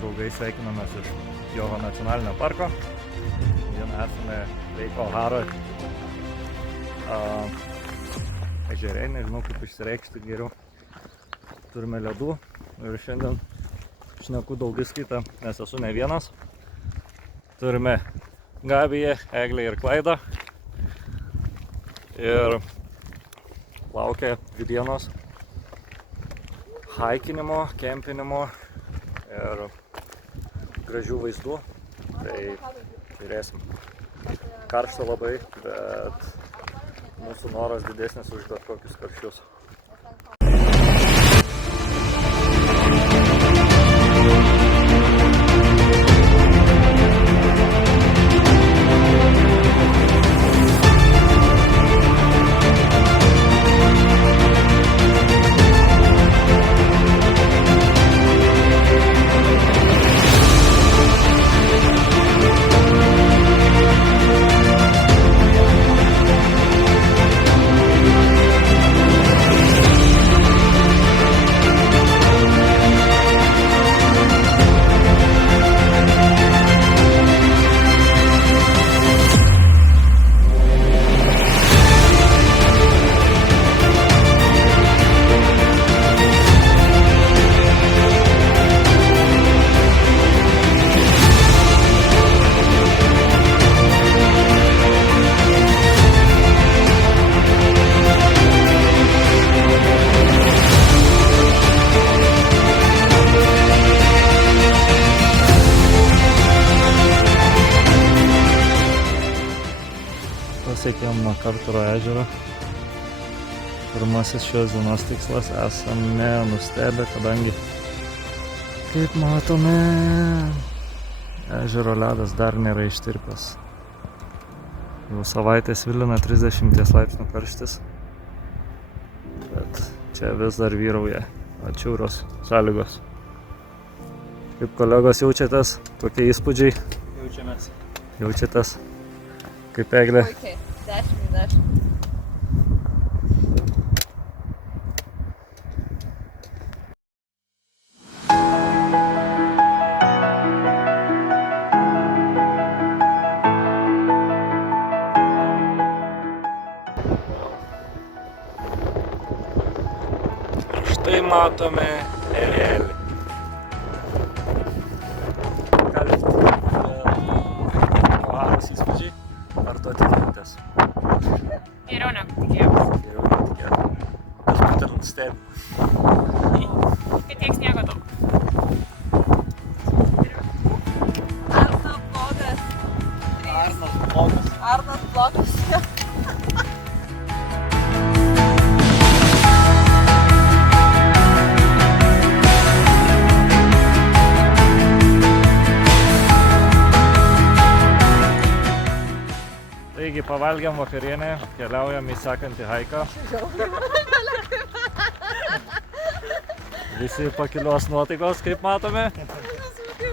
draugai sveikinamės iš Joho nacionalinio parko. Vieną esame Leiko Haro ežeriai, nežinau kaip išsireikšti geriau. Turime ledų ir šiandien šneku daugiskaitą, nes esu ne vienas. Turime Gabiją, Eglę ir Klaidą. Ir laukia 2 dienos haikinimo, kempinimo ir gražių vaizdų. Tai žiūrėsim. Karšta labai, bet mūsų noras didesnis už bet kokius karščius. Pasiekėm Makarturo ežerą. Pirmasis šios dienos tikslas, esame nustebę, kadangi, kaip matome, ežero ledas dar nėra ištirpęs. Jau savaitę svilina 30 laipsnių karštis, bet čia vis dar vyrauja atšiaurios sąlygos. Kaip kolegos jaučiatės, kokie įspūdžiai? Jaučiatės? Kaip Eglė? Puikiai, 10/10. Štai matome erelį. Haros įspūdžiai? Ar to tikėtės? Geriau negu tikėjausi. Geriau netikėtum. Aš būt ir nustebim. Kad tiek sniego daug. Arnas blogas. Taigi pavalgiam vakarienę, keliaujam į sekantį haiką. Visi pakilios nuotaikos, kaip matome.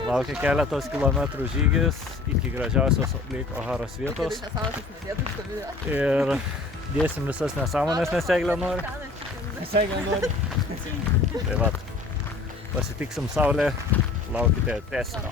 Laukia keletos kilometrų žygis iki gražiausios Leiko Haros vietos. Ir dėsim visas nesąmonės, nes Eglė nori. Tai vat, pasitiksim saulę, laukite tęsinio.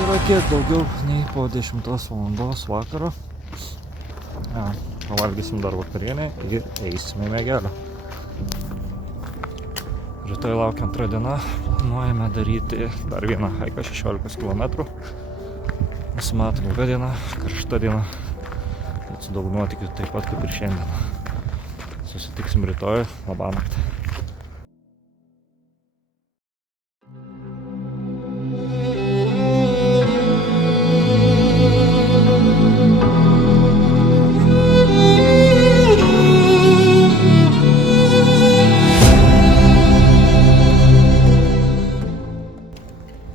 yra kiek daugiau nei po 10 valandos vakaro. Pavalgysim dar vakarienę ir eisime į Mėgelę. Rytoj laukia antra diena, planuojame daryti dar vieną haiką 16 km. Nusimato ilga diena, karšta diena, bet su daug nuotykių taip pat kaip ir šiandien. Susitiksim rytoj, labanakt.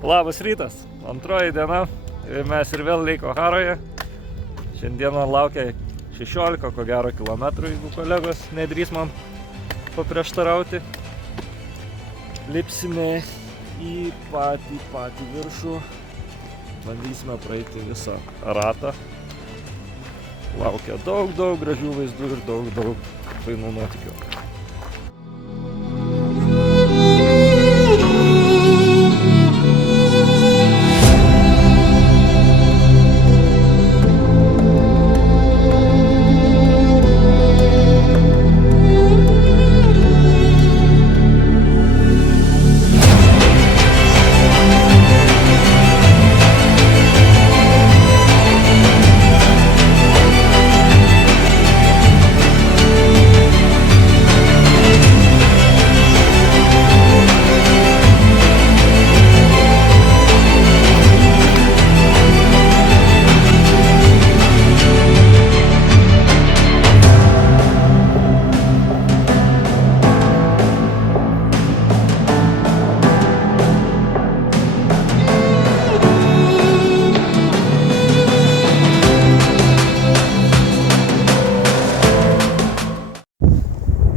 Labas rytas, antroji diena ir mes ir vėl Leiko Haroje. Šiandieną laukia 16, ko gero, kilometrų, jeigu kolegos nedrįs man paprieštarauti. Lipsime į patį viršų, bandysime praeiti visą ratą. Laukia daug gražių vaizdų ir daug fainų nuotykių.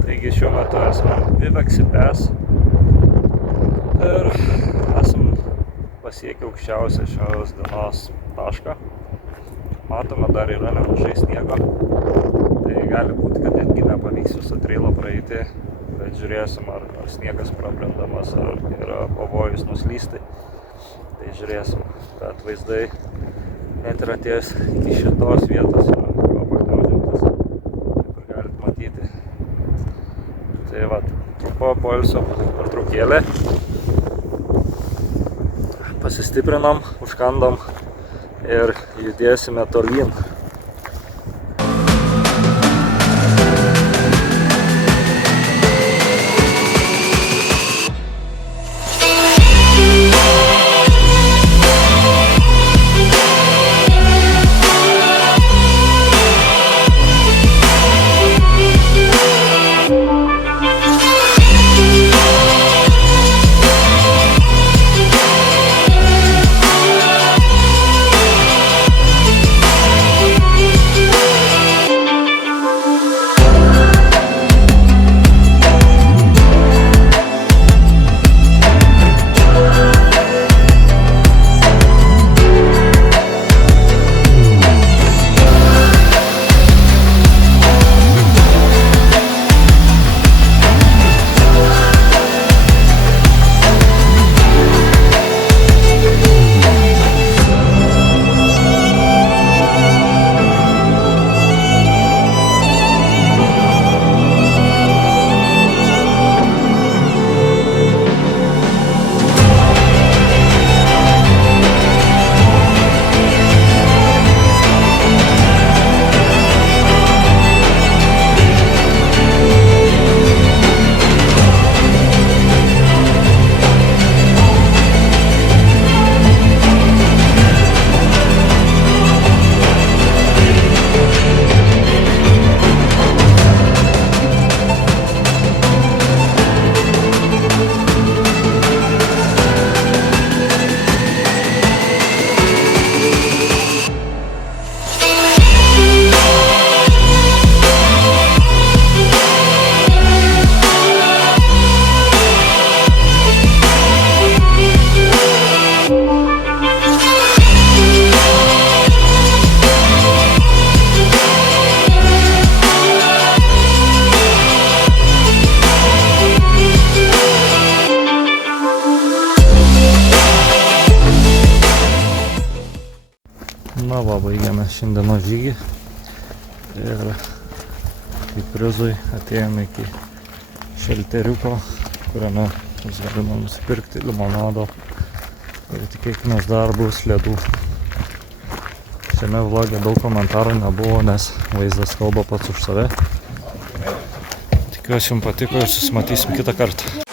Taigi šiuo metu esame Vivaksipes ir esam pasiekę aukščiausią šios dienos tašką. Matome, dar yra nemažai sniego, tai gali būti, kad netgi nepavyks visą trailą praeiti, bet žiūrėsim, ar sniegas prabrendamas, ar yra pavojus nuslysti. Tai žiūrėsim, bet vaizdai net ir atėjus iki šitos vietos yra pagniaužintas, kaip ir galit matyti. Tai va, trumpo poilsio pertraukėlė. Pasistiprinom, užkandom ir judėsime tolyn. Na va, baigėme šiandienos žygį ir kaip prizui atėjome iki šelteriuko, kuriame mes galime nusipirkti limonado ir tikėkime dar bus ledų. Šiame vlogė daug komentarų nebuvo, nes vaizdas kalba pats už save. Tikiuosi jums patiko ir susimatysim kitą kartą.